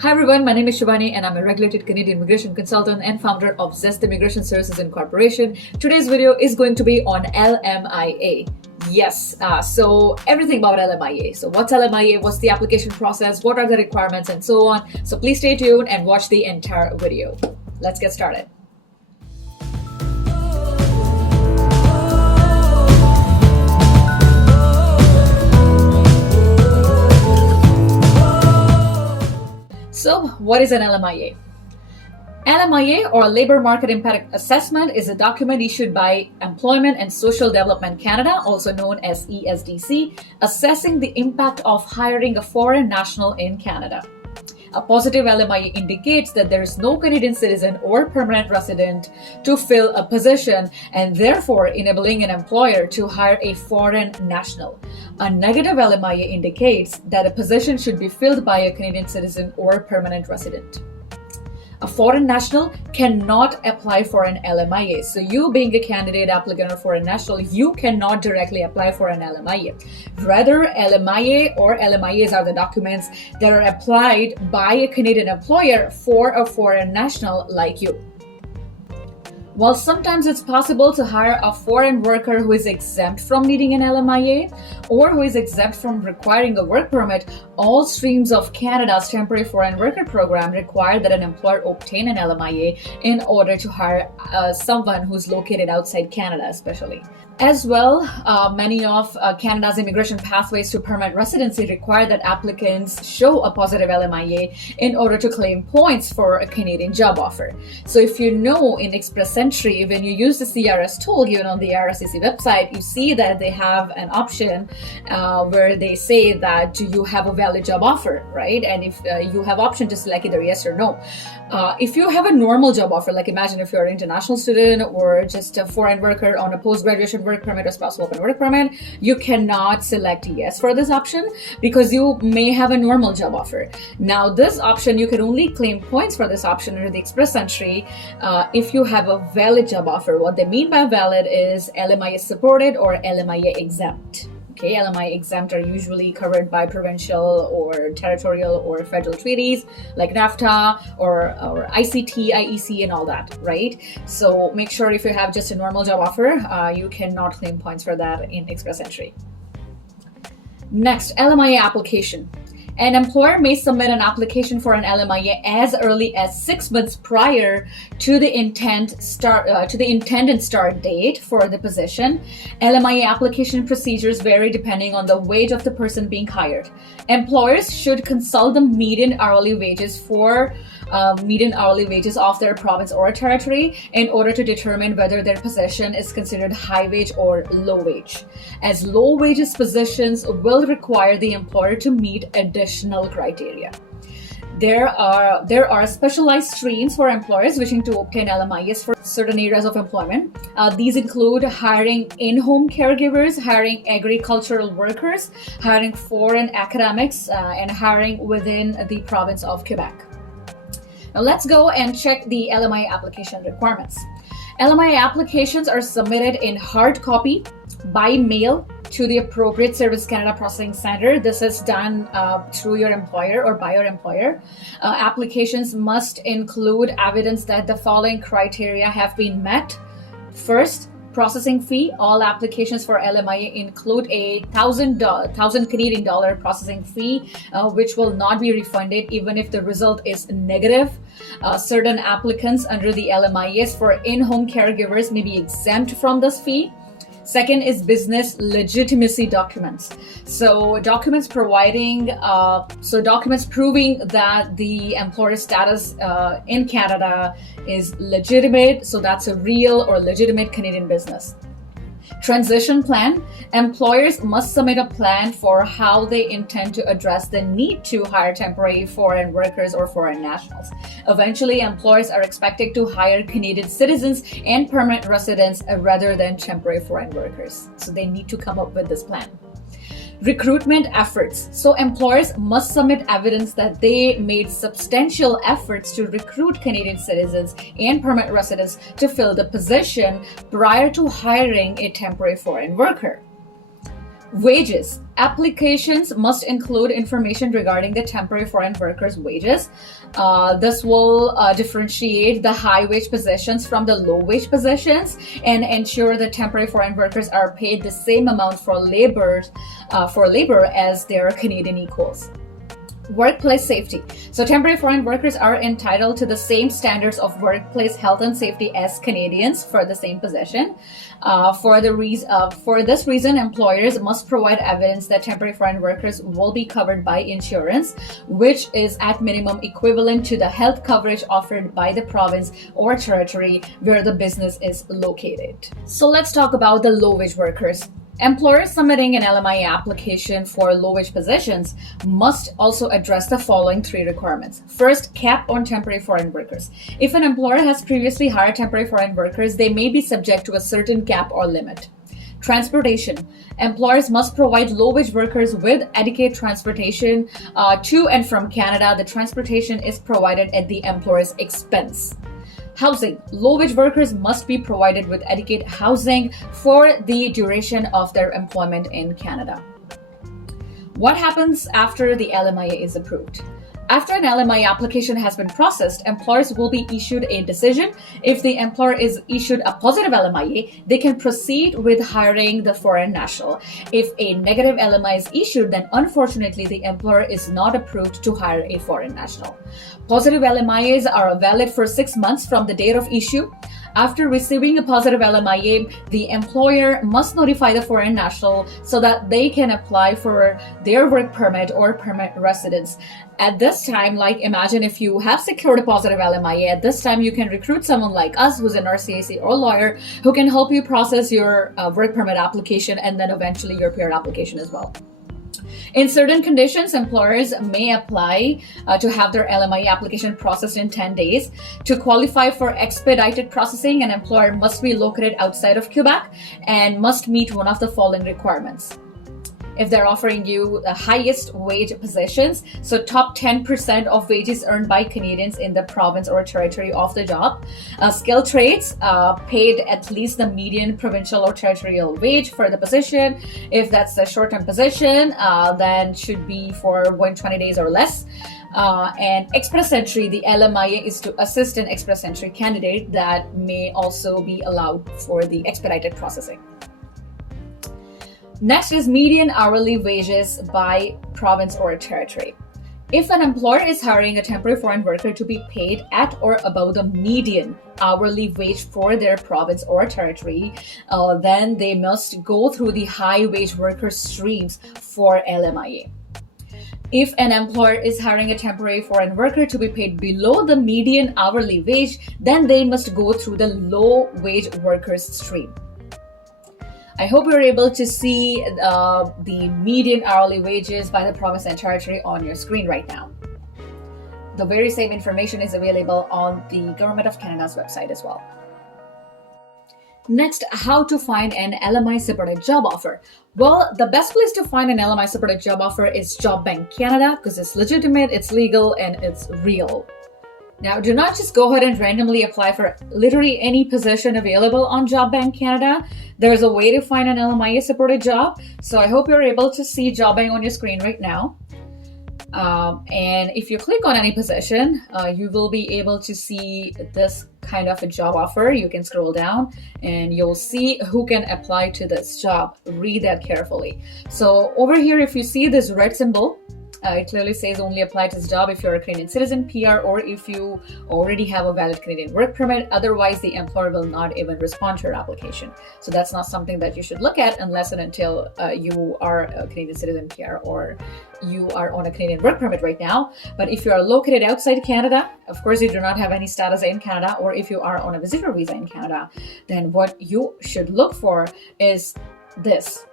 Hi everyone, my name is Shivani and I'm a regulated Canadian immigration consultant and founder of Zest Immigration Services Incorporation. Today's video is going to be on LMIA. Yes, so everything about LMIA. So what's LMIA, what's the application process, what are the requirements and so on. So please stay tuned and watch the entire video. Let's get started. So what is an LMIA? LMIA, or Labor Market Impact Assessment, is a document issued by Employment and Social Development Canada, also known as ESDC, assessing the impact of hiring a foreign national in Canada. A positive LMIA indicates that there is no Canadian citizen or permanent resident to fill a position and therefore enabling an employer to hire a foreign national. A negative LMIA indicates that a position should be filled by a Canadian citizen or permanent resident. A foreign national cannot apply for an LMIA. So you being a candidate applicant or foreign national, you cannot directly apply for an LMIA. Rather, LMIA or LMIAs are the documents that are applied by a Canadian employer for a foreign national like you. While sometimes it's possible to hire a foreign worker who is exempt from needing an LMIA or who is exempt from requiring a work permit, all streams of Canada's temporary foreign worker program require that an employer obtain an LMIA in order to hire someone who's located outside Canada, especially. As well, many of Canada's immigration pathways to permanent residency require that applicants show a positive LMIA in order to claim points for a Canadian job offer. So if you know in Express Entry, when you use the CRS tool given on the RSCC website, you see that they have an option where they say that do you have a valid job offer, right? And if you have option to select either yes or no. If you have a normal job offer, like imagine if you're an international student or just a foreign worker on a post-graduation work permit or spousal open work permit, you cannot select yes for this option because you may have a normal job offer. Now, this option, you can only claim points for this option under the Express Entry if you have a valid job offer. What they mean by valid is LMIA supported or LMIA exempt. Okay, LMIA exempt are usually covered by provincial or territorial or federal treaties like NAFTA or ICT, IEC and all that, right? So make sure if you have just a normal job offer, you cannot claim points for that in Express Entry. Next, LMIA application. An employer may submit an application for an LMIA as early as 6 months prior to the intended start date for the position. LMIA application procedures vary depending on the wage of the person being hired. Employers should consult the median hourly wages of their province or territory in order to determine whether their position is considered high wage or low wage, as low wages positions will require the employer to meet additional criteria. There are specialized streams for employers wishing to obtain LMIAs for certain areas of employment. These include hiring in-home caregivers, hiring agricultural workers, hiring foreign academics, and hiring within the province of Quebec. Now let's go and check the LMIA application requirements. LMIA applications are submitted in hard copy by mail to the appropriate Service Canada Processing Center. This is done through your employer or by your employer. Applications must include evidence that the following criteria have been met. First, processing fee. All applications for LMIA include a $1,000 Canadian dollar processing fee, which will not be refunded even if the result is negative. Certain applicants under the LMIAs for in-home caregivers may be exempt from this fee. Second is business legitimacy documents. So documents proving that the employer status in Canada is legitimate. So that's a real or legitimate Canadian business. Transition plan. Employers must submit a plan for how they intend to address the need to hire temporary foreign workers or foreign nationals. Eventually, employers are expected to hire Canadian citizens and permanent residents rather than temporary foreign workers. So they need to come up with this plan. Recruitment efforts. So employers must submit evidence that they made substantial efforts to recruit Canadian citizens and permanent residents to fill the position prior to hiring a temporary foreign worker. Wages. Applications must include information regarding the temporary foreign workers' wages. This will differentiate the high wage positions from the low wage positions and ensure that temporary foreign workers are paid the same amount for labor as their Canadian equals. Workplace safety. So temporary foreign workers are entitled to the same standards of workplace health and safety as Canadians for the same position. For this reason, employers must provide evidence that temporary foreign workers will be covered by insurance, which is at minimum equivalent to the health coverage offered by the province or territory where the business is located. So let's talk about the low wage workers. Employers submitting an LMIA application for low-wage positions must also address the following three requirements. First, cap on temporary foreign workers. If an employer has previously hired temporary foreign workers, they may be subject to a certain cap or limit. Transportation. Employers must provide low-wage workers with adequate transportation to and from Canada. The transportation is provided at the employer's expense. Housing. Low-wage workers must be provided with adequate housing for the duration of their employment in Canada. What happens after the LMIA is approved? After an LMIA application has been processed, employers will be issued a decision. If the employer is issued a positive LMIA, they can proceed with hiring the foreign national. If a negative LMIA is issued, then unfortunately the employer is not approved to hire a foreign national. Positive LMIAs are valid for 6 months from the date of issue. After receiving a positive LMIA, the employer must notify the foreign national so that they can apply for their work permit or permanent residence. At this time, imagine if you have secured a positive LMIA, at this time you can recruit someone like us who's an RCAC or lawyer who can help you process your work permit application and then eventually your PR application as well. In certain conditions, employers may apply to have their LMIA application processed in 10 days. To qualify for expedited processing, an employer must be located outside of Quebec and must meet one of the following requirements. If they're offering you the highest wage positions, so top 10% of wages earned by Canadians in the province or territory of the job. Skilled trades, paid at least the median provincial or territorial wage for the position. If that's a short-term position, then should be for 120 days or less. And express entry, the LMIA is to assist an express entry candidate that may also be allowed for the expedited processing. Next is median hourly wages by province or territory. If an employer is hiring a temporary foreign worker to be paid at or above the median hourly wage for their province or territory, then they must go through the high wage worker streams for LMIA. If an employer is hiring a temporary foreign worker to be paid below the median hourly wage, then they must go through the low wage workers stream. I hope you're able to see the median hourly wages by the province and territory on your screen right now. The very same information is available on the Government of Canada's website as well. Next, how to find an LMI supported job offer. Well, the best place to find an LMI supported job offer is Job Bank Canada because it's legitimate, it's legal, and it's real. Now, do not just go ahead and randomly apply for literally any position available on Job Bank Canada. There's a way to find an LMIA supported job. So I hope you're able to see Job Bank on your screen right now. And if you click on any position, you will be able to see this kind of a job offer. You can scroll down and you'll see who can apply to this job. Read that carefully. So over here, if you see this red symbol, it clearly says only apply to this job if you're a Canadian citizen, PR, or if you already have a valid Canadian work permit. Otherwise, the employer will not even respond to your application. So that's not something that you should look at unless and until you are a Canadian citizen, PR, or you are on a Canadian work permit right now. But if you are located outside Canada, of course, you do not have any status in Canada, or if you are on a visitor visa in Canada, then what you should look for is this.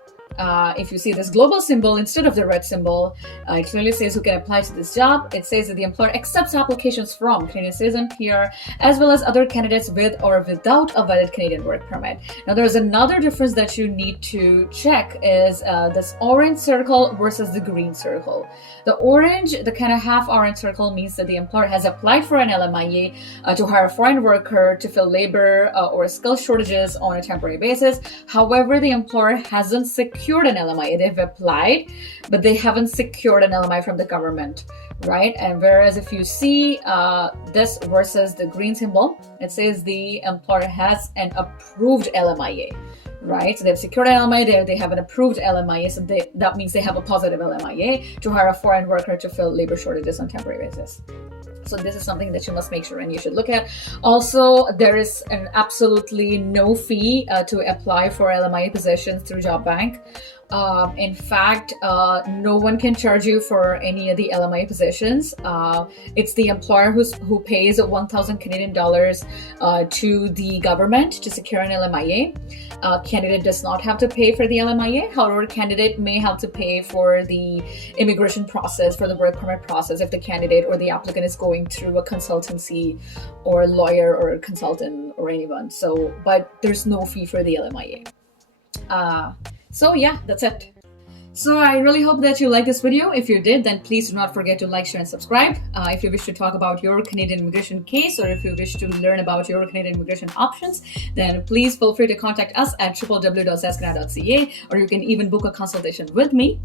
If you see this global symbol instead of the red symbol, it clearly says who can apply to this job. It says that the employer accepts applications from Canadian citizen, PR, as well as other candidates with or without a valid Canadian work permit. Now, there's another difference that you need to check is this orange circle versus the green circle. The orange, the kind of half orange circle means that the employer has applied for an LMIA to hire a foreign worker to fill labor or skill shortages on a temporary basis. However, the employer hasn't secured secured an LMIA. They've applied, but they haven't secured an LMIA from the government, right? And whereas if you see this versus the green symbol, it says the employer has an approved LMIA, right? So they've secured an LMIA, they have an approved LMIA, so that means they have a positive LMIA to hire a foreign worker to fill labor shortages on temporary basis. So this is something that you must make sure and you should look at. Also, there is an absolutely no fee to apply for LMIA positions through Job Bank. In fact, no one can charge you for any of the LMIA positions. It's the employer who pays 1,000 Canadian dollars to the government to secure an LMIA. Candidate does not have to pay for the LMIA. However, candidate may have to pay for the immigration process, for the work permit process, if the candidate or the applicant is going through a consultancy or a lawyer or a consultant or anyone. So, but there's no fee for the LMIA. So yeah, that's it. So I really hope that you liked this video. If you did, then please do not forget to like, share, and subscribe. If you wish to talk about your Canadian immigration case, or if you wish to learn about your Canadian immigration options, then please feel free to contact us at www.zescanada.ca, or you can even book a consultation with me.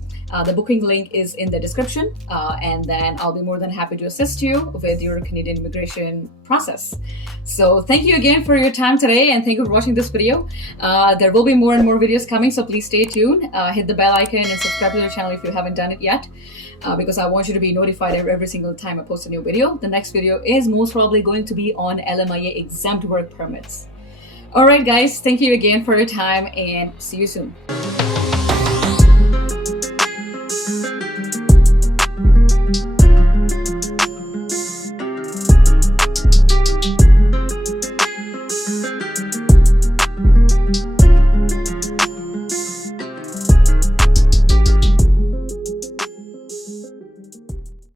The booking link is in the description, and then I'll be more than happy to assist you with your Canadian immigration process. So thank you again for your time today, and thank you for watching this video. There will be more and more videos coming, so please stay tuned. Hit the bell icon and subscribe to the channel if you haven't done it yet, because I want you to be notified every single time I post a new video. The next video is most probably going to be on LMIA exempt work permits. Alright guys, thank you again for your time and see you soon.